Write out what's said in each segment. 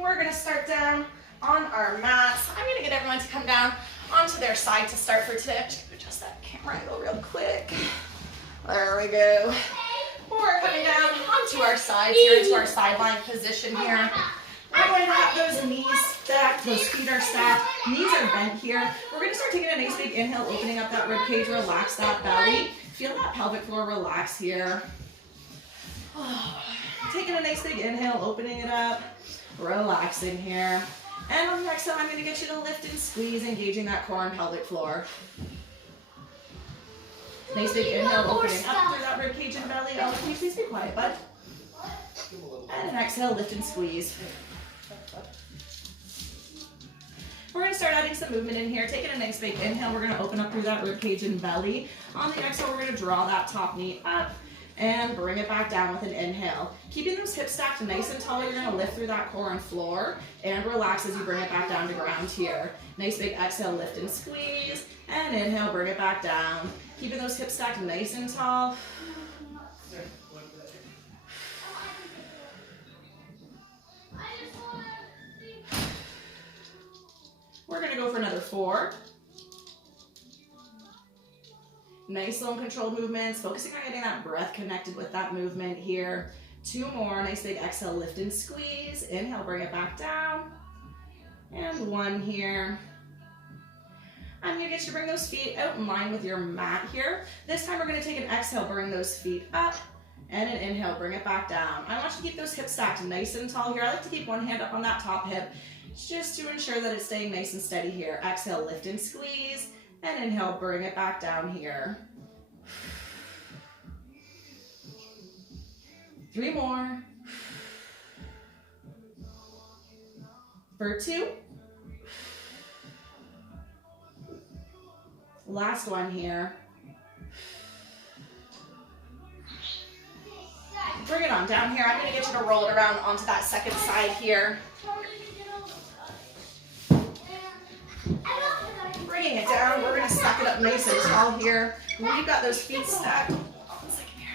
we're gonna start down on our mats. I'm gonna get everyone to come down onto their side to start for today. I'm just gonna adjust that camera angle real quick. There we go. We're coming down onto our sides here, into our sideline position here. We're going to have those knees stacked, those feet are stacked, knees are bent here. We're going to start taking a nice big inhale, opening up that rib cage, relax that belly. Feel that pelvic floor relax here. Taking a nice big inhale, opening it up, relaxing here. And on the exhale, I'm going to get you to lift and squeeze, engaging that core and pelvic floor. Nice big inhale, opening up through that rib cage and belly. Oh, can you please be quiet, bud? And an exhale, lift and squeeze. We're going to start adding some movement in here. Taking a nice big inhale, we're going to open up through that rib cage and belly. On the exhale, we're going to draw that top knee up and bring it back down with an inhale. Keeping those hips stacked nice and tall, you're going to lift through that core and floor and relax as you bring it back down to ground here. Nice big exhale, lift and squeeze, and inhale, bring it back down. Keeping those hips stacked nice and tall. We're going to go for another 4. Nice, slow and controlled movements, focusing on getting that breath connected with that movement here. 2 more, nice big exhale, lift and squeeze. Inhale, bring it back down. And 1 here. And you get to bring those feet out in line with your mat here. This time we're going to take an exhale, bring those feet up. And an inhale, bring it back down. I want you to keep those hips stacked nice and tall here. I like to keep one hand up on that top hip, just to ensure that it's staying nice and steady here. Exhale, lift and squeeze, and inhale, bring it back down here. 3 more. For 2. Last one here. Bring it on down here. I'm going to get you to roll it around onto that second side here. Bringing it down, we're going to stack it up nice and tall here. We've got those feet stacked. One second here.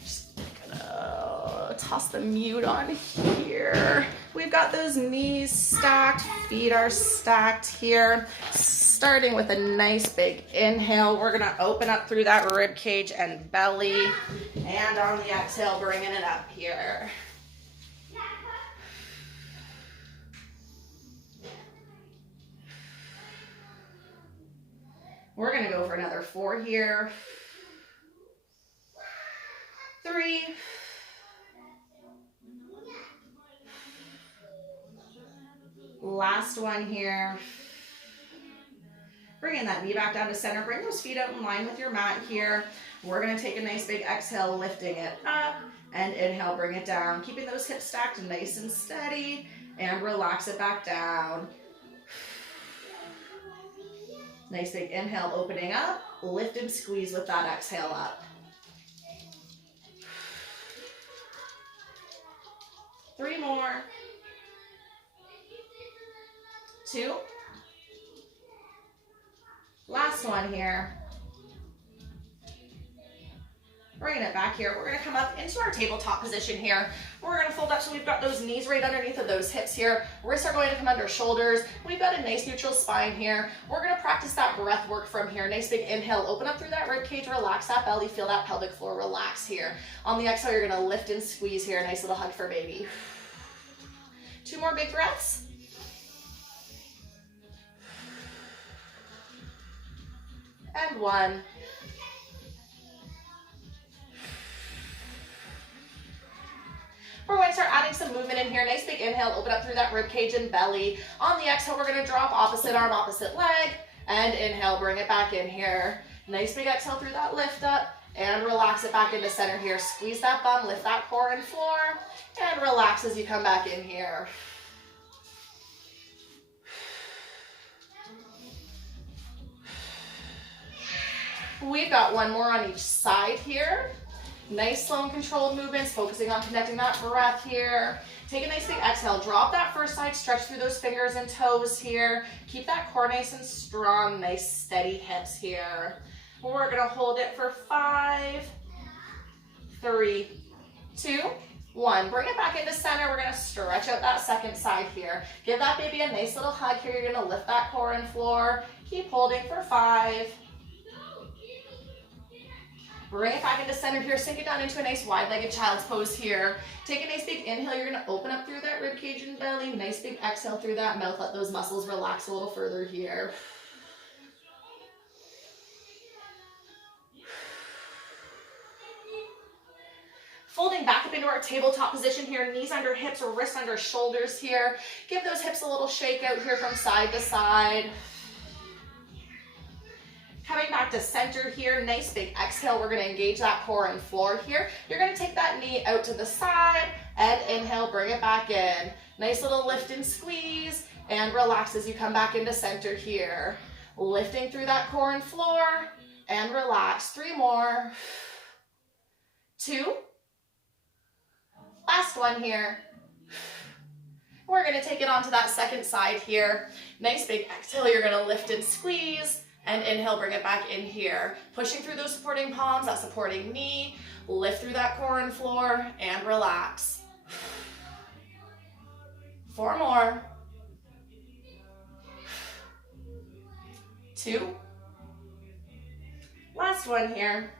Just gonna toss the mute on here. We've got those knees stacked, feet are stacked here. Starting with a nice big inhale, we're going to open up through that rib cage and belly. And on the exhale, bringing it up here. We're going to go for another 4 here. 3. Last one here. Bringing that knee back down to center. Bring those feet out in line with your mat here. We're going to take a nice big exhale, lifting it up. And inhale, bring it down. Keeping those hips stacked nice and steady. And relax it back down. Nice big inhale, opening up. Lift and squeeze with that exhale up. 3 more. 2. Last one here. Bringing it back here. We're going to come up into our tabletop position here. We're going to fold up so we've got those knees right underneath of those hips here. Wrists are going to come under shoulders. We've got a nice neutral spine here. We're going to practice that breath work from here. Nice big inhale. Open up through that rib cage. Relax that belly. Feel that pelvic floor relax here. On the exhale, you're going to lift and squeeze here. Nice little hug for baby. 2 more big breaths. And 1. We're going to start adding some movement in here. Nice big inhale, open up through that rib cage and belly. On the exhale, we're going to drop opposite arm, opposite leg, and inhale, bring it back in here. Nice big exhale through that lift up, and relax it back into center here. Squeeze that bum, lift that core and floor, and relax as you come back in here. We've got 1 more on each side here. Nice, slow and controlled movements, focusing on connecting that breath here. Take a nice big exhale. Drop that first side, stretch through those fingers and toes here. Keep that core nice and strong, nice steady hips here. We're gonna hold it for 5, 3, 2, 1. Bring it back into center. We're going to stretch out that second side here. Give that baby a nice little hug here. You're going to lift that core and floor. Keep holding for 5. Bring it back into center here. Sink it down into a nice wide-legged child's pose here. Take a nice big inhale. You're going to open up through that rib cage and belly. Nice big exhale through that mouth. Let those muscles relax a little further here. Folding back up into our tabletop position here, knees under hips or wrists under shoulders here. Give those hips a little shake out here from side to side. Coming back to center here, nice big exhale. We're going to engage that core and floor here. You're going to take that knee out to the side and inhale, bring it back in. Nice little lift and squeeze and relax as you come back into center here. Lifting through that core and floor and relax. 3 more. 2. Last one here. We're going to take it onto that second side here. Nice big exhale. You're going to lift and squeeze and inhale, bring it back in here. Pushing through those supporting palms, that supporting knee. Lift through that core and floor and relax. 4 more. 2. Last one here.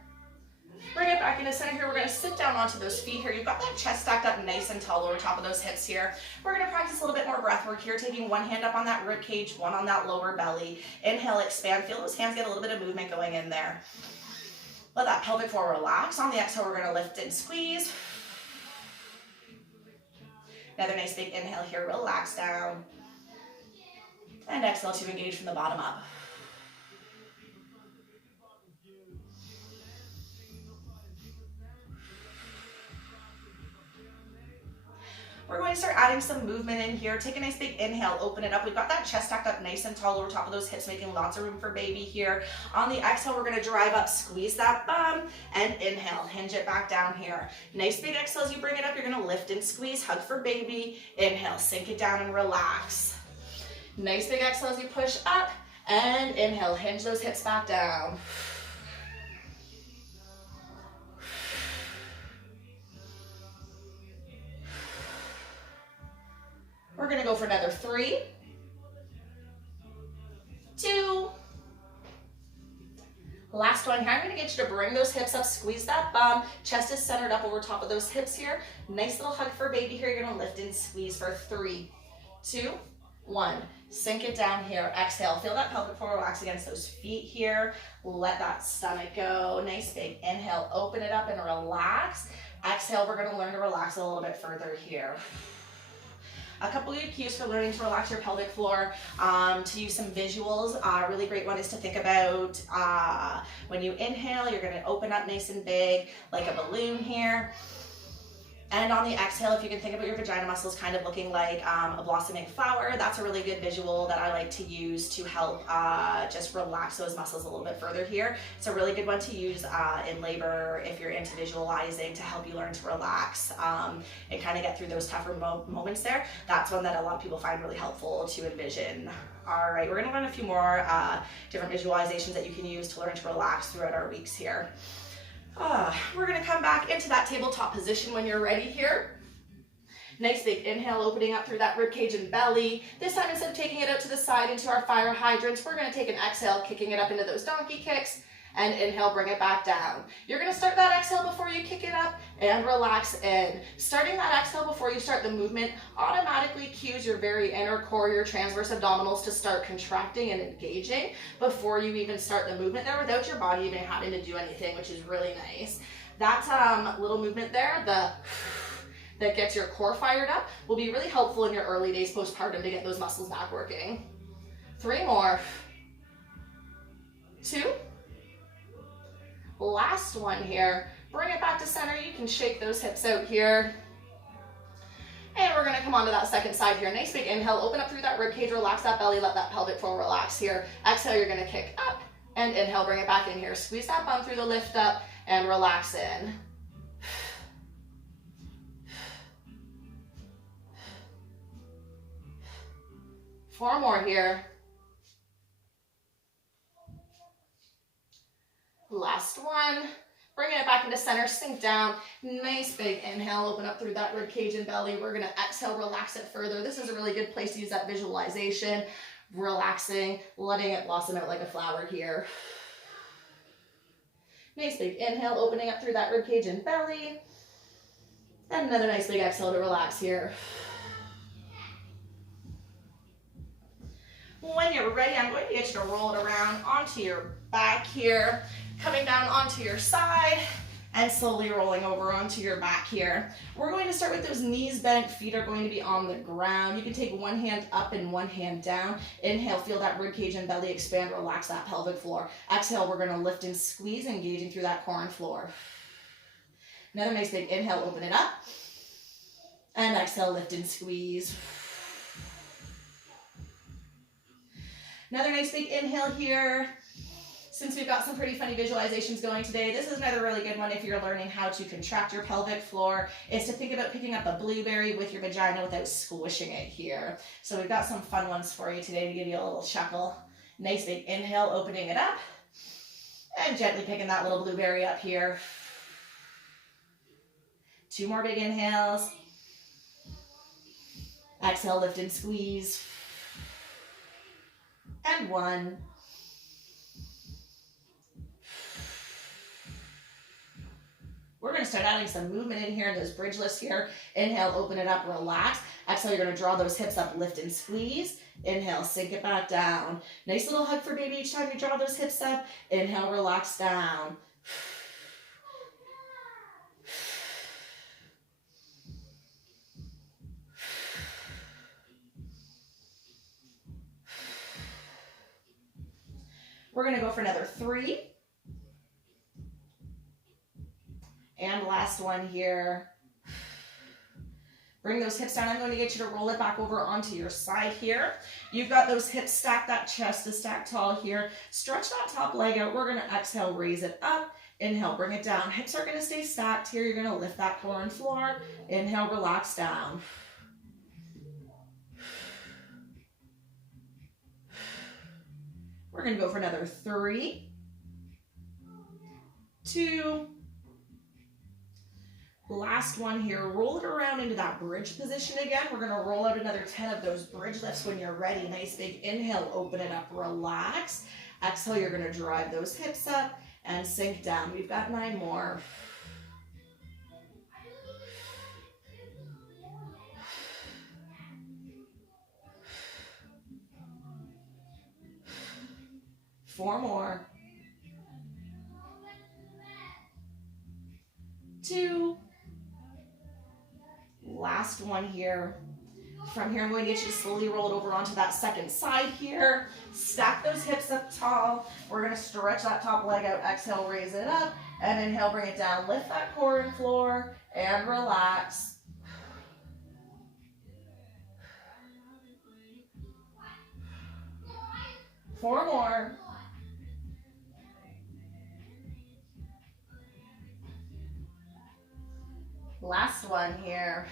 Bring it back into center here. We're going to sit down onto those feet here. You've got that chest stacked up nice and tall over top of those hips here. We're going to practice a little bit more breath work here, taking one hand up on that rib cage, one on that lower belly. Inhale, expand. Feel those hands get a little bit of movement going in there. Let that pelvic floor relax. On the exhale, we're going to lift and squeeze. Another nice big inhale here. Relax down. And exhale to engage from the bottom up. We're going to start adding some movement in here. Take a nice big inhale, open it up. We've got that chest stacked up nice and tall over top of those hips, making lots of room for baby here. On the exhale, we're going to drive up, squeeze that bum, and inhale. Hinge it back down here. Nice big exhale as you bring it up. You're going to lift and squeeze, hug for baby. Inhale, sink it down and relax. Nice big exhale as you push up, and inhale, hinge those hips back down. We're going to go for another 3, 2. Last one here. I'm going to get you to bring those hips up, squeeze that bum. Chest is centered up over top of those hips here. Nice little hug for baby here. You're going to lift and squeeze for 3, 2, 1. Sink it down here. Exhale. Feel that pelvic floor relax against those feet here. Let that stomach go. Nice big inhale. Open it up and relax. Exhale. We're going to learn to relax a little bit further here. A couple of cues for learning to relax your pelvic floor, to use some visuals. A really great one is to think about when you inhale, you're going to open up nice and big like a balloon here. And on the exhale, if you can think about your vagina muscles kind of looking like a blossoming flower, that's a really good visual that I like to use to help just relax those muscles a little bit further here. It's a really good one to use in labor if you're into visualizing to help you learn to relax and kind of get through those tougher moments there. That's one that a lot of people find really helpful to envision. All right, we're going to learn a few more different visualizations that you can use to learn to relax throughout our weeks here. We're going to come back into that tabletop position when you're ready here. Nice big inhale, opening up through that rib cage and belly. This time, instead of taking it out to the side into our fire hydrants, we're going to take an exhale, kicking it up into those donkey kicks, and inhale, bring it back down. You're going to start that exhale before you kick it up and relax in. Starting that exhale before you start the movement automatically cues your very inner core, your transverse abdominals to start contracting and engaging before you even start the movement there without your body even having to do anything, which is really nice. That little movement there, that gets your core fired up, will be really helpful in your early days postpartum to get those muscles back working. 3 more. 2. Last one here. Bring it back to center. You can shake those hips out here. And we're going to come onto that second side here. Nice big inhale. Open up through that rib cage. Relax that belly. Let that pelvic floor relax here. Exhale, you're going to kick up. And inhale, bring it back in here. Squeeze that bum through the lift up and relax in. Four more here. Last one. Bringing it back into center, sink down. Nice big inhale, open up through that rib cage and belly. We're gonna exhale, relax it further. This is a really good place to use that visualization, relaxing, letting it blossom out like a flower here. Nice big inhale, opening up through that rib cage and belly. And another nice big exhale to relax here. When you're ready, I'm going to get you to roll it around onto your back here, coming down onto your side, and slowly rolling over onto your back here. We're going to start with those knees bent, feet are going to be on the ground. You can take one hand up and one hand down. Inhale, feel that rib cage and belly expand, relax that pelvic floor. Exhale, we're gonna lift and squeeze, engaging through that core and floor. Another nice big inhale, open it up. And exhale, lift and squeeze. Another nice big inhale here. Since we've got some pretty funny visualizations going today, this is another really good one if you're learning how to contract your pelvic floor, is to think about picking up a blueberry with your vagina without squishing it here. So we've got some fun ones for you today to give you a little chuckle. Nice big inhale, opening it up, and gently picking that little blueberry up here. 2 more big inhales. Exhale, lift and squeeze. And 1. We're going to start adding some movement in here in those bridge lifts here. Inhale, open it up, relax. Exhale, you're going to draw those hips up, lift and squeeze. Inhale, sink it back down. Nice little hug for baby each time you draw those hips up. Inhale, relax down. We're going to go for another 3. And last one here. Bring those hips down. I'm going to get you to roll it back over onto your side here. You've got those hips stacked, that chest is stacked tall here. Stretch that top leg out. We're going to exhale, raise it up. Inhale, bring it down. Hips are going to stay stacked here. You're going to lift that core and floor. Inhale, relax down. We're going to go for another 3, 2, last one here. Roll it around into that bridge position again. We're going to roll out another 10 of those bridge lifts when you're ready. Nice big inhale, open it up, relax. Exhale, you're going to drive those hips up and sink down. We've got 9 more. Four more. 2. Last one here. From here, I'm going to get you to slowly roll it over onto that second side here. Stack those hips up tall. We're going to stretch that top leg out. Exhale, raise it up. And inhale, bring it down. Lift that core and floor and relax. Four more. Last one here.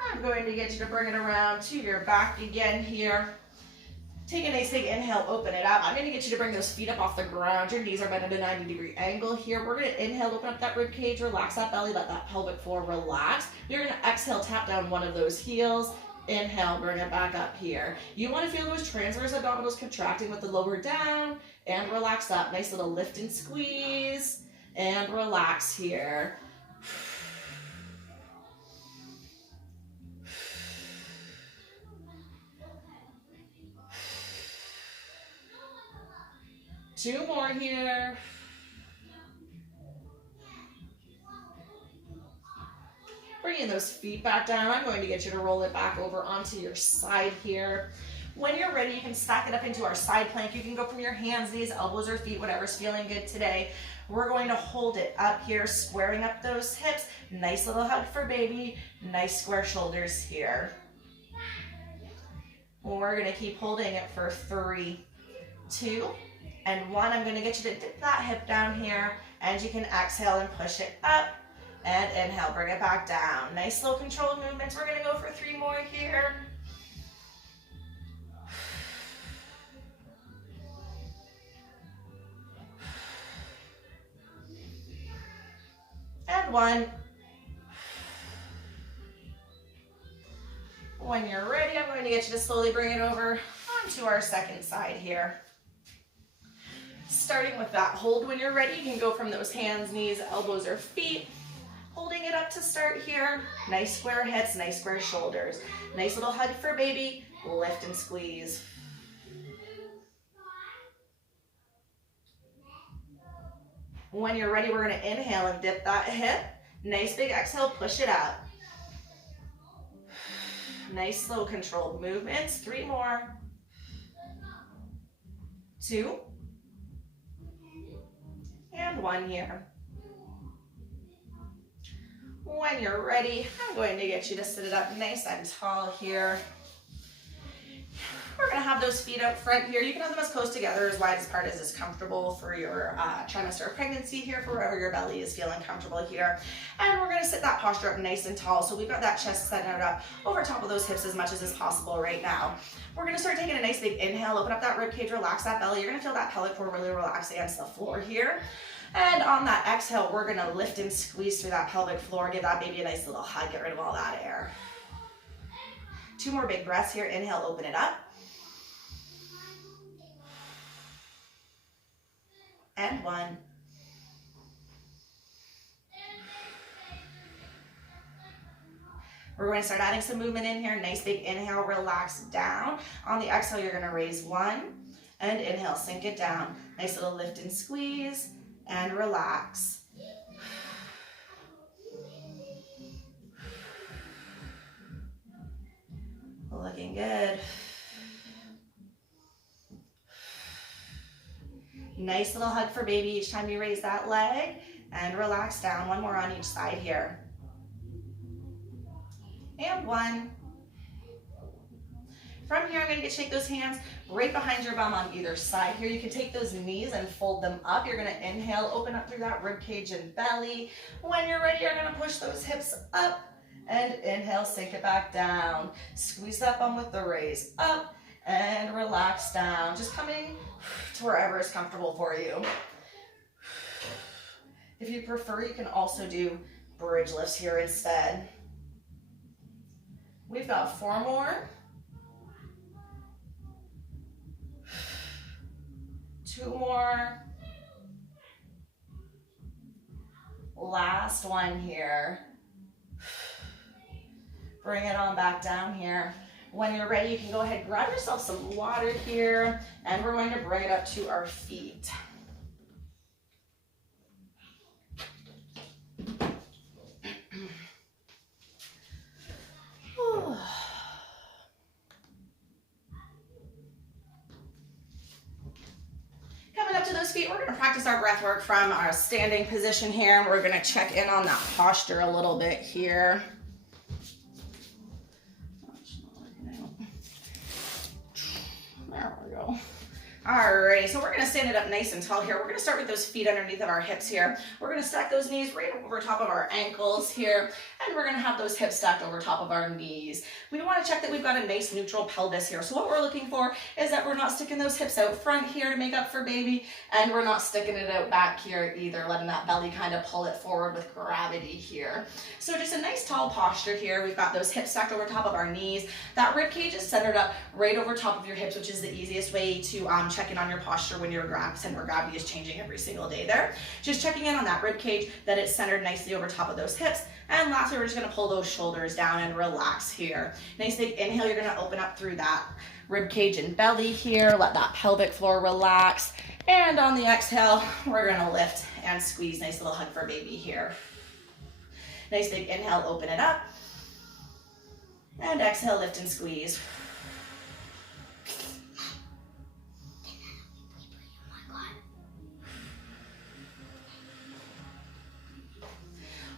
I'm going to get you to bring it around to your back again here. Take a nice big inhale, open it up. I'm going to get you to bring those feet up off the ground. Your knees are bent at a 90-degree angle here. We're going to inhale, open up that rib cage, relax that belly, let that pelvic floor relax. You're going to exhale, tap down one of those heels. Inhale, bring it back up here. You want to feel those transverse abdominals contracting with the lower down, and relax up. Nice little lift and squeeze, and relax here. Two more here. Bringing those feet back down. I'm going to get you to roll it back over onto your side here. When you're ready, you can stack it up into our side plank. You can go from your hands, knees, elbows, or feet, whatever's feeling good today. We're going to hold it up here, squaring up those hips. Nice little hug for baby. Nice square shoulders here. We're going to keep holding it for 3, 2, and 1. I'm going to get you to dip that hip down here, and you can exhale and push it up. And inhale, bring it back down. Nice slow controlled movements. We're going to go for 3 more here. one. When you're ready, I'm going to get you to slowly bring it over onto our second side here. Starting with that hold when you're ready, you can go from those hands, knees, elbows, or feet. Holding it up to start here. Nice square hips, nice square shoulders. Nice little hug for baby. Lift and squeeze. When you're ready, we're going to inhale and dip that hip. Nice big exhale, push it out. Nice slow controlled movements. 3 more. 2. And 1 here. When you're ready, I'm going to get you to sit it up nice and tall here. We're going to have those feet out front here. You can have them as close together, as wide apart as is comfortable for your trimester of pregnancy here, for wherever your belly is feeling comfortable here. And we're going to sit that posture up nice and tall. So we've got that chest centered up over top of those hips as much as is possible right now. We're going to start taking a nice big inhale, open up that rib cage, relax that belly. You're going to feel that pelvic floor really relax against the floor here. And on that exhale, we're going to lift and squeeze through that pelvic floor. Give that baby a nice little hug. Get rid of all that air. 2 more big breaths here. Inhale, open it up. And 1. We're going to start adding some movement in here. Nice big inhale, relax down. On the exhale, you're going to raise 1. And inhale, sink it down. Nice little lift and squeeze. And relax. Looking good. Nice little hug for baby each time you raise that leg. And relax down. 1 more on each side here. And 1. From here, I'm going to shake those hands right behind your bum on either side here. You can take those knees and fold them up. You're going to inhale, open up through that rib cage and belly. When you're ready, you're going to push those hips up and inhale, sink it back down. Squeeze that bum with the raise up and relax down. Just coming to wherever is comfortable for you. If you prefer, you can also do bridge lifts here instead. We've got 4 more. 2 more. Last one here. Bring it on back down here. When you're ready, you can go ahead, grab yourself some water here, and we're going to bring it up to our feet. Coming up to those feet, we're going to practice our breath work from our standing position here, and we're going to check in on that posture a little bit here. There we go. Alrighty, so we're going to stand it up nice and tall here. We're going to start with those feet underneath of our hips here. We're going to stack those knees right over top of our ankles here, and we're going to have those hips stacked over top of our knees. We want to check that we've got a nice neutral pelvis here. So what we're looking for is that we're not sticking those hips out front here to make up for baby, and we're not sticking it out back here either, letting that belly kind of pull it forward with gravity here. So just a nice tall posture here. We've got those hips stacked over top of our knees. That rib cage is centered up right over top of your hips, which is the easiest way to check in on your posture when your center of gravity is changing every single day there. Just checking in on that rib cage, that it's centered nicely over top of those hips. And lastly, we're just going to pull those shoulders down and relax here. Nice big inhale, you're going to open up through that rib cage and belly here. Let that pelvic floor relax. And on the exhale, we're going to lift and squeeze. Nice little hug for baby here. Nice big inhale, open it up. And exhale, lift and squeeze.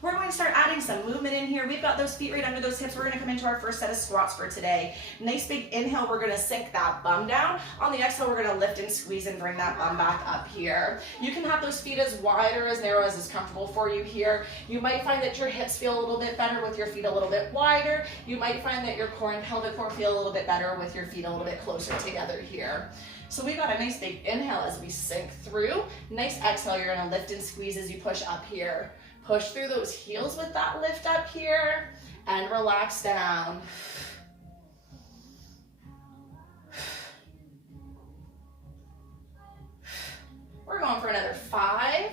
We're going to start adding some movement in here. We've got those feet right under those hips. We're going to come into our first set of squats for today. Nice big inhale. We're going to sink that bum down. On the exhale, we're going to lift and squeeze and bring that bum back up here. You can have those feet as wide or as narrow as is comfortable for you here. You might find that your hips feel a little bit better with your feet a little bit wider. You might find that your core and pelvic core feel a little bit better with your feet a little bit closer together here. So we've got a nice big inhale as we sink through. Nice exhale. You're going to lift and squeeze as you push up here. Push through those heels with that lift up here and relax down. We're going for another 5.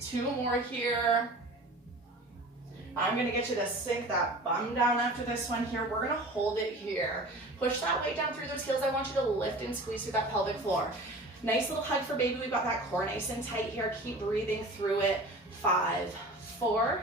2 more here. I'm gonna get you to sink that bum down after this one here. We're gonna hold it here. Push that weight down through those heels. I want you to lift and squeeze through that pelvic floor. Nice little hug for baby. We've got that core nice and tight here. Keep breathing through it. 5, 4,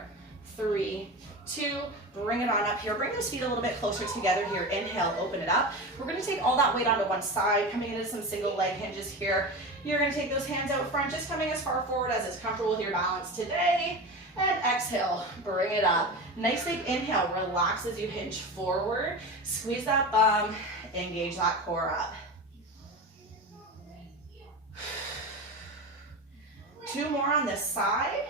3, 2, bring it on up here. Bring those feet a little bit closer together here. Inhale, open it up. We're gonna take all that weight onto one side, coming into some single leg hinges here. You're gonna take those hands out front, just coming as far forward as is comfortable with your balance today. And exhale, bring it up. Nice big inhale, relax as you hinge forward. Squeeze that bum, engage that core up. 2 more on this side.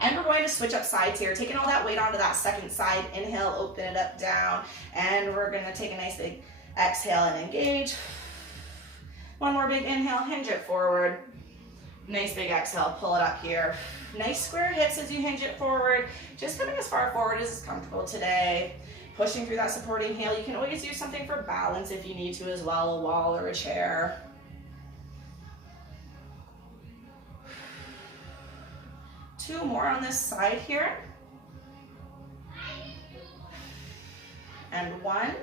And we're going to switch up sides here, taking all that weight onto that second side. Inhale, open it up, down. And we're gonna take a nice big exhale and engage. 1 more big inhale, hinge it forward. Nice big exhale, pull it up here. Nice square hips as you hinge it forward. Just coming as far forward as is comfortable today. Pushing through that supporting heel. You can always use something for balance if you need to as well, a wall or a chair. Two more on this side here. And 1.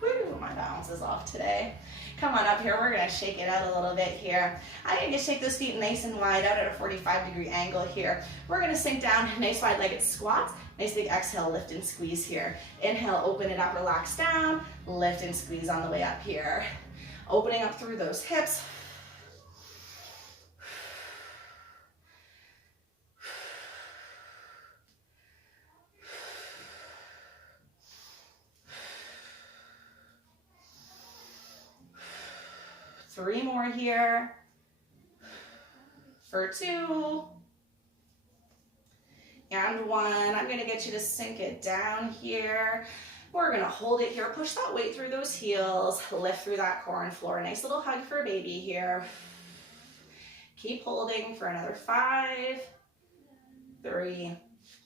Woo, my balance is off today. Come on up here, we're gonna shake it out a little bit here. I'm gonna just shake those feet nice and wide out at a 45-degree angle here. We're gonna sink down, nice wide-legged squats. Nice big exhale, lift and squeeze here. Inhale, open it up, relax down. Lift and squeeze on the way up here. Opening up through those hips. Three more here for 2 and 1. I'm gonna get you to sink it down here. We're gonna hold it here. Push that weight through those heels. Lift through that core and floor. Nice little hug for baby here. Keep holding for another 5, 3,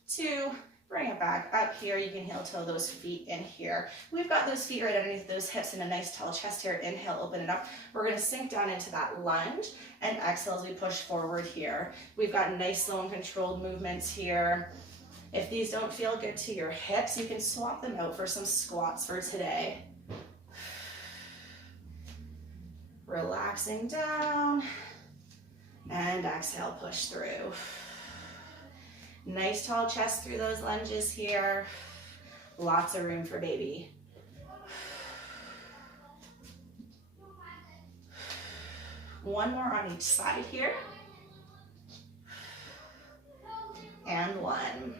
2. Bring it back up here. You can heel toe those feet in here. We've got those feet right underneath those hips and a nice tall chest here. Inhale, open it up. We're gonna sink down into that lunge and exhale as we push forward here. We've got nice, slow and controlled movements here. If these don't feel good to your hips, you can swap them out for some squats for today. Relaxing down and exhale, push through. Nice tall chest through those lunges here. Lots of room for baby. One more on each side here. And 1.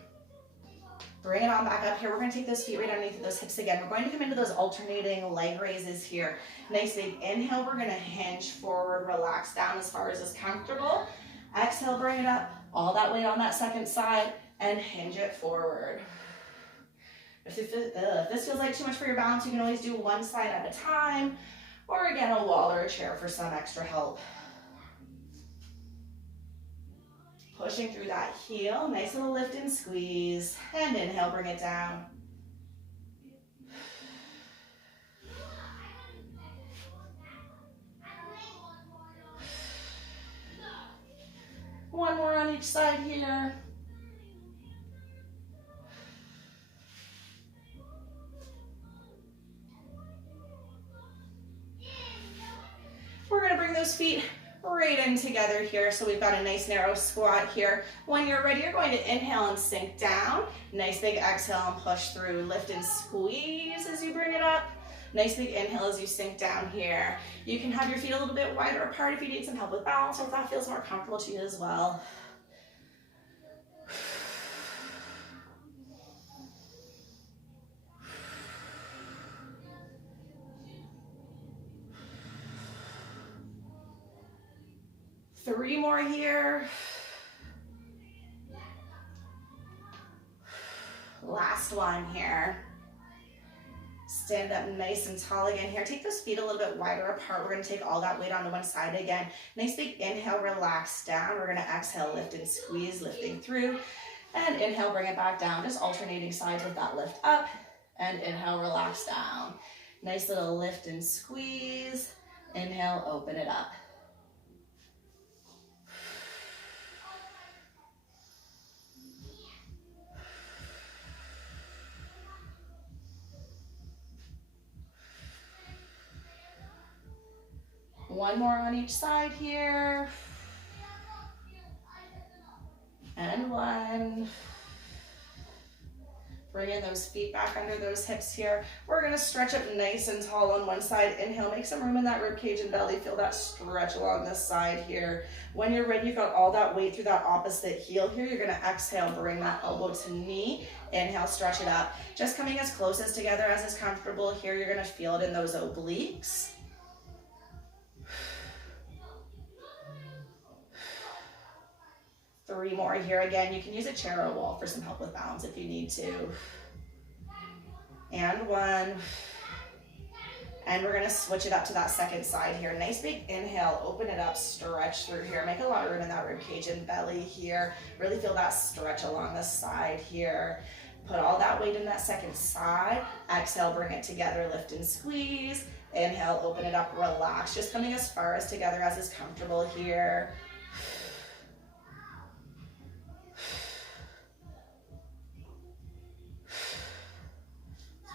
Bring it on back up here. We're gonna take those feet right underneath those hips again. We're going to come into those alternating leg raises here. Nice big inhale. We're gonna hinge forward, relax down as far as is comfortable. Exhale, bring it up. All that weight on that second side and hinge it forward. If this feels like too much for your balance, you can always do one side at a time, or again, a wall or a chair for some extra help. Pushing through that heel, nice little lift and squeeze, and inhale, bring it down. One more on each side here. We're gonna bring those feet right in together here. So we've got a nice narrow squat here. When you're ready, you're going to inhale and sink down. Nice big exhale and push through. Lift and squeeze as you bring it up. Nice big inhale as you sink down here. You can have your feet a little bit wider apart if you need some help with balance or if that feels more comfortable to you as well. 3 more here. Last one here. Stand up nice and tall again here. Take those feet a little bit wider apart. We're going to take all that weight onto one side again. Nice big inhale, relax down. We're going to exhale, lift and squeeze, lifting through. And inhale, bring it back down. Just alternating sides with that lift up. And inhale, relax down. Nice little lift and squeeze. Inhale, open it up. One more on each side here. And one. Bring in those feet back under those hips here. We're gonna stretch up nice and tall on one side. Inhale, make some room in that rib cage and belly. Feel that stretch along this side here. When you're ready, you've got all that weight through that opposite heel here. You're gonna exhale, bring that elbow to knee. Inhale, stretch it up. Just coming as close as together as is comfortable here. You're gonna feel it in those obliques. 3 more here. Again, you can use a chair or a wall for some help with balance if you need to. And 1. And we're gonna switch it up to that second side here. Nice big inhale, open it up, stretch through here. Make a lot of room in that rib cage and belly here. Really feel that stretch along the side here. Put all that weight in that second side. Exhale, bring it together, lift and squeeze. Inhale, open it up, relax. Just coming as far as together as is comfortable here.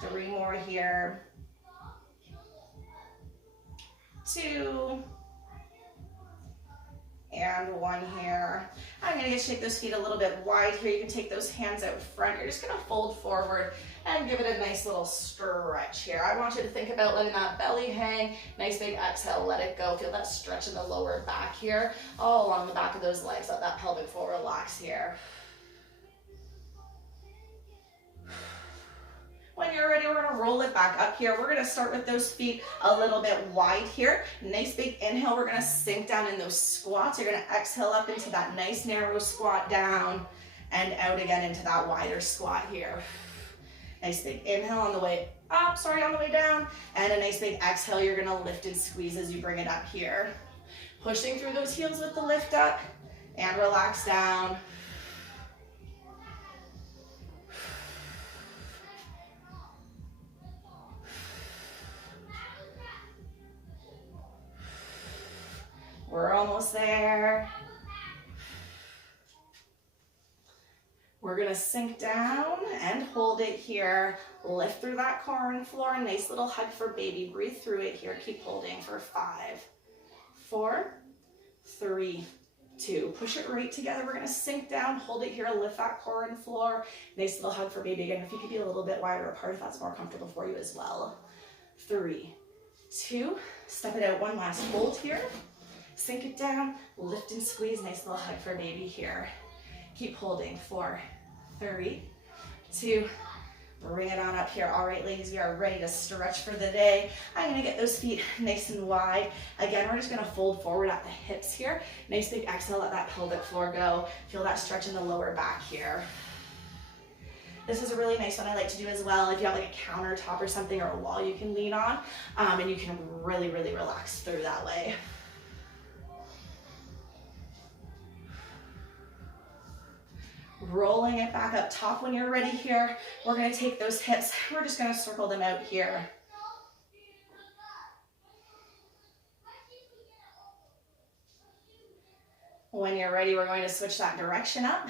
3 more here. 2. And 1 here. I'm gonna shake those feet a little bit wide here. You can take those hands out front. You're just gonna fold forward and give it a nice little stretch here. I want you to think about letting that belly hang. Nice big exhale, let it go. Feel that stretch in the lower back here, all along the back of those legs. Let that pelvic floor relax here. When you're ready, we're gonna roll it back up here. We're gonna start with those feet a little bit wide here. Nice big inhale. We're gonna sink down in those squats. You're gonna exhale up into that nice narrow squat down and out again into that wider squat here. Nice big inhale on the way up, on the way down. And a nice big exhale. You're gonna lift and squeeze as you bring it up here. Pushing through those heels with the lift up and relax down. We're almost there. We're gonna sink down and hold it here. Lift through that core and floor. Nice little hug for baby. Breathe through it here. Keep holding for 5, 4, 3, 2. Push it right together. We're gonna sink down, hold it here, lift that core and floor. Nice little hug for baby. Again, if you could be a little bit wider apart, if that's more comfortable for you as well. 3, 2, step it out. 1 last hold here. Sink it down, lift and squeeze. Nice little hug for baby here. Keep holding. 4, 3, 2, bring it on up here. All right, ladies, we are ready to stretch for the day. I'm gonna get those feet nice and wide. Again, we're just gonna fold forward at the hips here. Nice big exhale, let that pelvic floor go. Feel that stretch in the lower back here. This is a really nice one I like to do as well. If you have like a countertop or something or a wall you can lean on, and you can really, really relax through that way. Rolling it back up top when you're ready here. We're gonna take those hips, we're just gonna circle them out here. When you're ready, we're going to switch that direction up.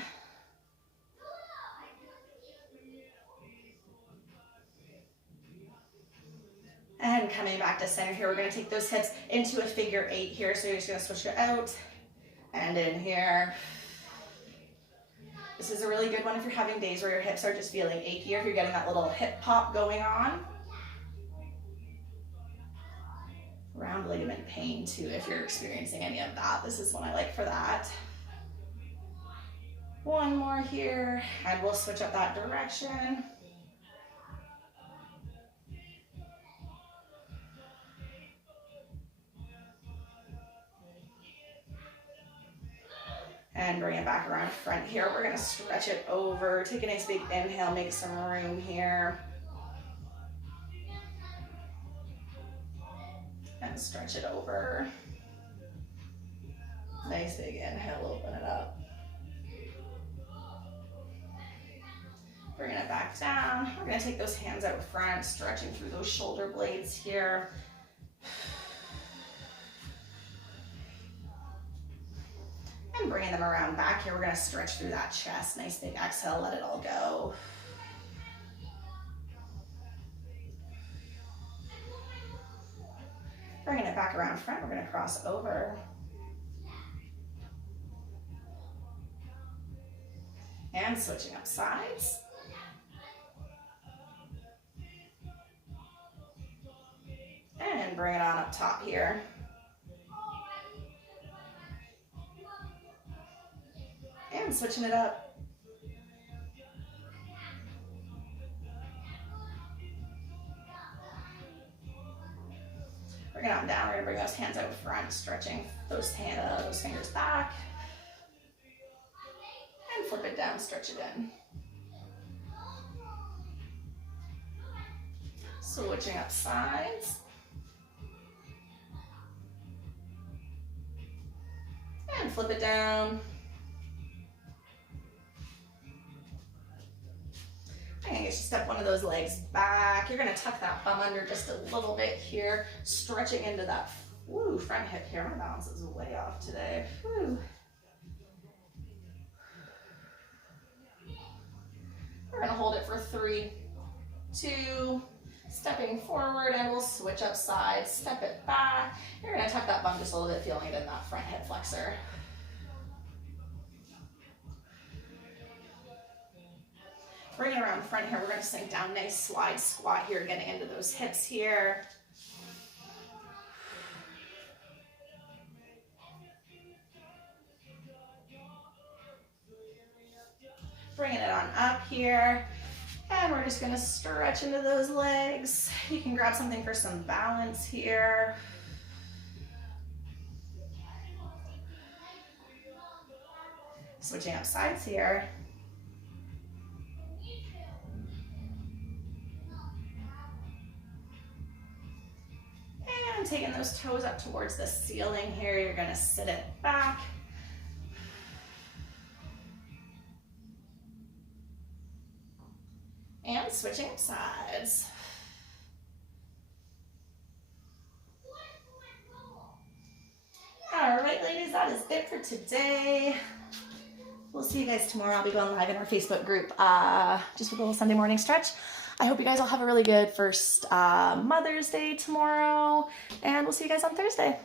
And coming back to center here, we're gonna take those hips into a figure 8 here. So you're just gonna switch it out and in here. This is a really good one if you're having days where your hips are just feeling achy, or if you're getting that little hip pop going on. Round ligament pain too, if you're experiencing any of that. This is one I like for that. 1 more here, and we'll switch up that direction. And bring it back around front here. We're gonna stretch it over. Take a nice big inhale, make some room here. And stretch it over. Nice big inhale, open it up. Bringing it back down. We're gonna take those hands out front, stretching through those shoulder blades here. And bringing them around back here. We're gonna stretch through that chest. Nice big exhale, let it all go. Bringing it back around front, we're gonna cross over. And switching up sides. And bring it on up top here. And switching it up. Bring it on down. We're gonna bring those hands out front, stretching those fingers back. And flip it down, stretch it in. Switching up sides. And flip it down. I'm gonna get you step one of those legs back. You're gonna tuck that bum under just a little bit here, stretching into that front hip here. My balance is way off today. We're gonna hold it for 3, 2, stepping forward, and we'll switch up sides, step it back. You're gonna tuck that bum just a little bit, feeling it in that front hip flexor. Bring it around front here. We're gonna sink down, nice slide squat here, getting into those hips here. Bringing it on up here. And we're just gonna stretch into those legs. You can grab something for some balance here. Switching up sides here. And taking those toes up towards the ceiling here, you're gonna sit it back. And switching sides. All right, ladies, that is it for today. We'll see you guys tomorrow. I'll be going live in our Facebook group just with a little Sunday morning stretch. I hope you guys all have a really good first Mother's Day tomorrow, and we'll see you guys on Thursday.